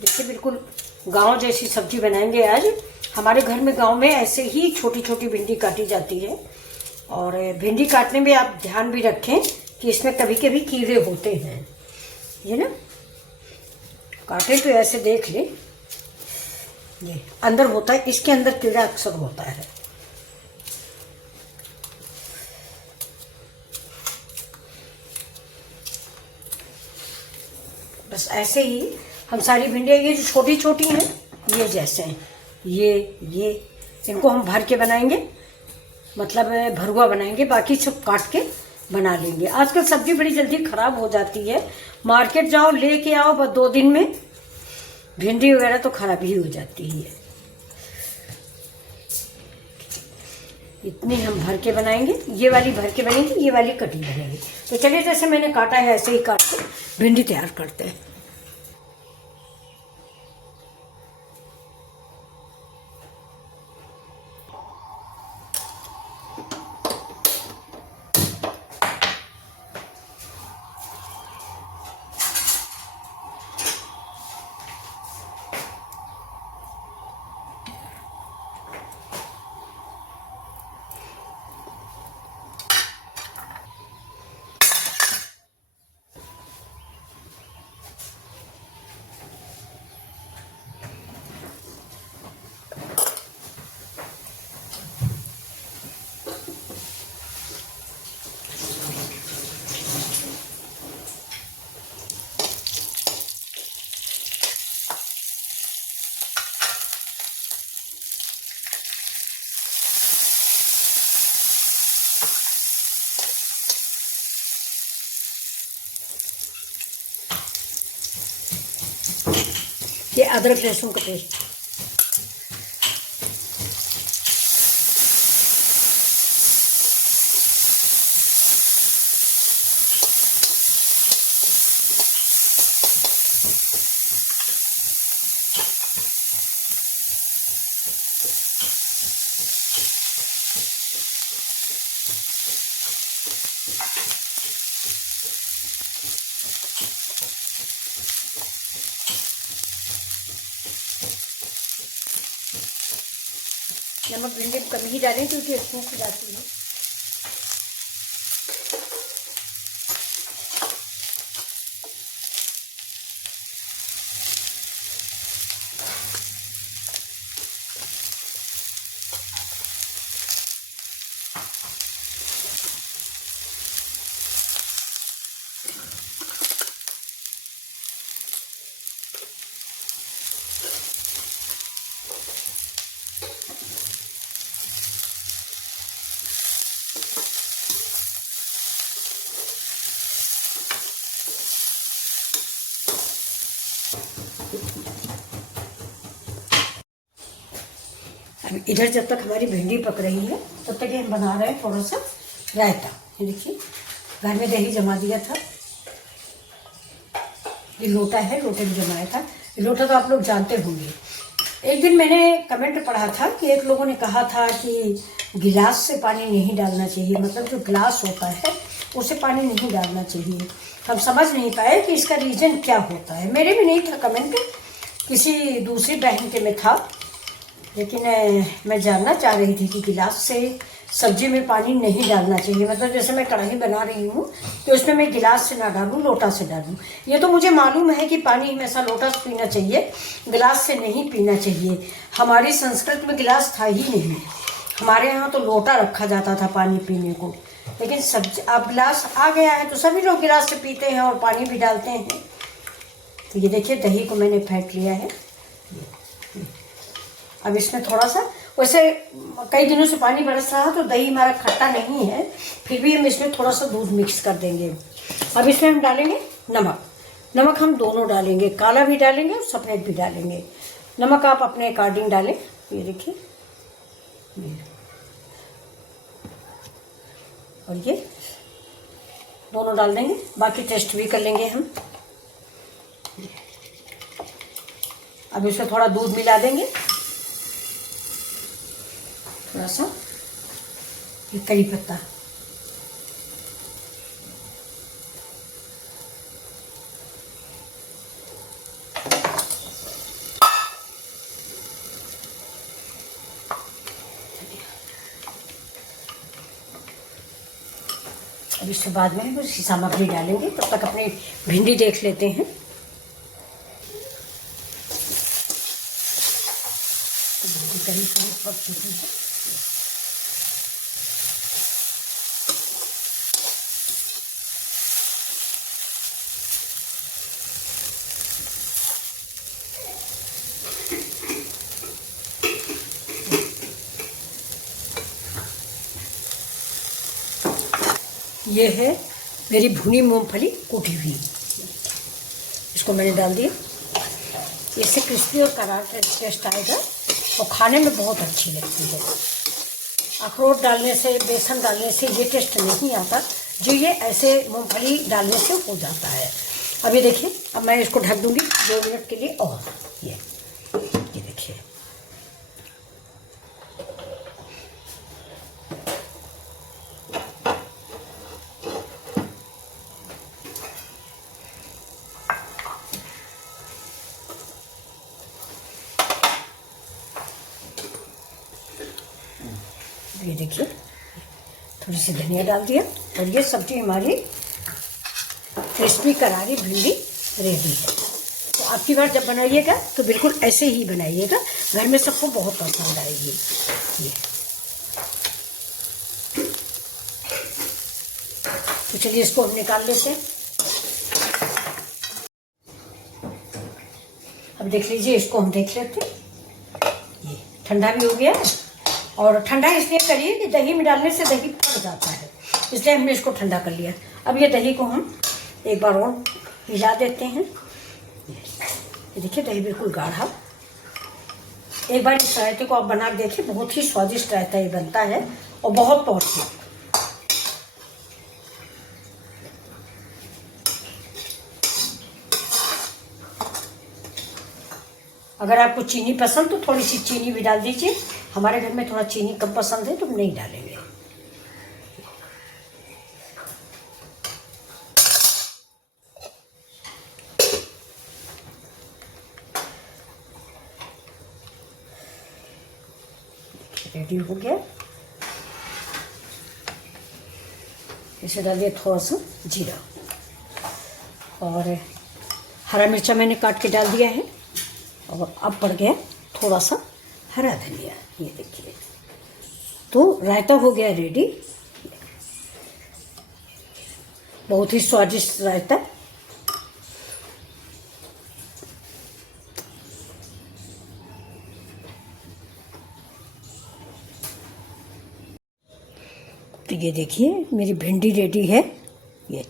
देखिए बिल्कुल गांव जैसी सब्जी बनाएंगे आज। हमारे घर में गांव में ऐसे ही छोटी छोटी भिंडी काटी जाती है। और भिंडी काटने में आप ध्यान भी रखें कि इसमें कभी कभी कीड़े होते हैं, ये ना काटे तो ऐसे देख ले, ये अंदर होता है, इसके अंदर कीड़ा अक्सर होता है। बस ऐसे ही हम सारी भिंडियाँ, ये जो छोटी छोटी हैं ये जैसे हैं, ये इनको हम भर के बनाएंगे, मतलब भरुआ बनाएंगे, बाकी सब काट के बना लेंगे। आजकल सब्जी बड़ी जल्दी खराब हो जाती है, मार्केट जाओ लेके आओ बस 2 दिन में भिंडी वगैरह तो खराब ही हो जाती है। इतनी हम भर के बनाएंगे, ये वाली भर के बनेगी, ये वाली कटी बनेगी। तो चलिए जैसे मैंने काटा है ऐसे ही काट के भिंडी तैयार करते हैं। ये अदरक लहसुन का पेस्ट, नमक भिंडी कम ही डालें क्योंकि सूख जाती है। इधर जब तक हमारी भिंडी पक रही है तब तक हम बना रहे हैं थोड़ा सा रायता। ये देखिए घर में दही जमा दिया था, ये लोटा है, लोटे में जमाया था। ये लोटा तो आप लोग जानते होंगे। एक दिन मैंने कमेंट पढ़ा था कि एक लोगों ने कहा था कि गिलास से पानी नहीं डालना चाहिए, मतलब जो गिलास होता है उसे पानी नहीं डालना चाहिए। हम समझ नहीं पाए कि इसका रीज़न क्या होता है। मेरे भी नहीं था कमेंट, किसी दूसरी बहन के में था, लेकिन मैं जानना चाह रही थी कि गिलास से सब्जी में पानी नहीं डालना चाहिए। मतलब जैसे मैं कढ़ाई बना रही हूँ तो इसमें मैं गिलास से ना डालूँ, लोटा से डालूँ। ये तो मुझे मालूम है कि पानी हमेशा लोटा से पीना चाहिए, गिलास से नहीं पीना चाहिए। हमारी संस्कृत में गिलास था ही नहीं, हमारे यहाँ तो लोटा रखा जाता था पानी पीने को। लेकिन सब्जी अब गिलास आ गया है तो सभी लोग गिलास से पीते हैं और पानी भी डालते हैं। तो ये देखिए दही को मैंने फेंट लिया है। अब इसमें थोड़ा सा, वैसे कई दिनों से पानी बरस रहा तो दही हमारा खट्टा नहीं है, फिर भी हम इसमें थोड़ा सा दूध मिक्स कर देंगे। अब इसमें हम डालेंगे नमक। नमक हम दोनों डालेंगे, काला भी डालेंगे और सफ़ेद भी डालेंगे। नमक आप अपने अकॉर्डिंग डालें। ये देखिए, और ये दोनों डाल देंगे, बाकी टेस्ट भी कर लेंगे हम। अब इसमें थोड़ा दूध मिला देंगे, थोड़ा सा ये करी पत्ता, इसके बाद में कुछ सामग्री डालेंगे, तब तक अपने भिंडी देख लेते हैं। भिंडी करीब करीब पक चुकी है। ये है मेरी भुनी मूंगफली कूटी हुई, इसको मैंने डाल दिया। इससे क्रिस्पी और करार टेस्ट आएगा और खाने में बहुत अच्छी लगती है। अखरोट डालने से, बेसन डालने से ये टेस्ट नहीं आता जो ये ऐसे मूंगफली डालने से हो जाता है। अब ये देखिए, अब मैं इसको ढक दूंगी 2 मिनट के लिए। और ये देखिए, ये देखिए थोड़ी सी धनिया डाल दिया और ये सब्जी हमारी क्रिस्पी करारी भिंडी रेडी है। तो आपकी बार जब बनाइएगा तो बिल्कुल ऐसे ही बनाइएगा, घर में सबको बहुत पसंद आएगी। ये तो चलिए इसको हम निकाल लेते हैं। अब देख लीजिए, इसको हम देख लेते हैं। ये ठंडा भी हो गया और ठंडा इसलिए करिए कि दही में डालने से दही पक जाता है, इसलिए हमने इसको ठंडा कर लिया। अब ये दही को हम एक बार और हिला देते हैं। ये देखिए दही बिल्कुल गाढ़ा। एक बार इस रायते को आप बना के देखिए, बहुत ही स्वादिष्ट रायता ये बनता है और बहुत पौष्टिक। अगर आपको चीनी पसंद तो थोड़ी सी चीनी भी डाल दीजिए। हमारे घर में थोड़ा चीनी कम पसंद है तो हम नहीं डालेंगे। रेडी हो गया। इसे डालिए थोड़ा सा जीरा और हरा मिर्चा मैंने काट के डाल दिया है और अब पड़ गया थोड़ा सा हरा धनिया। ये देखिए, तो रायता हो गया रेडी। बहुत ही स्वादिष्ट रायता। तो ये देखिए मेरी भिंडी रेडी है। ये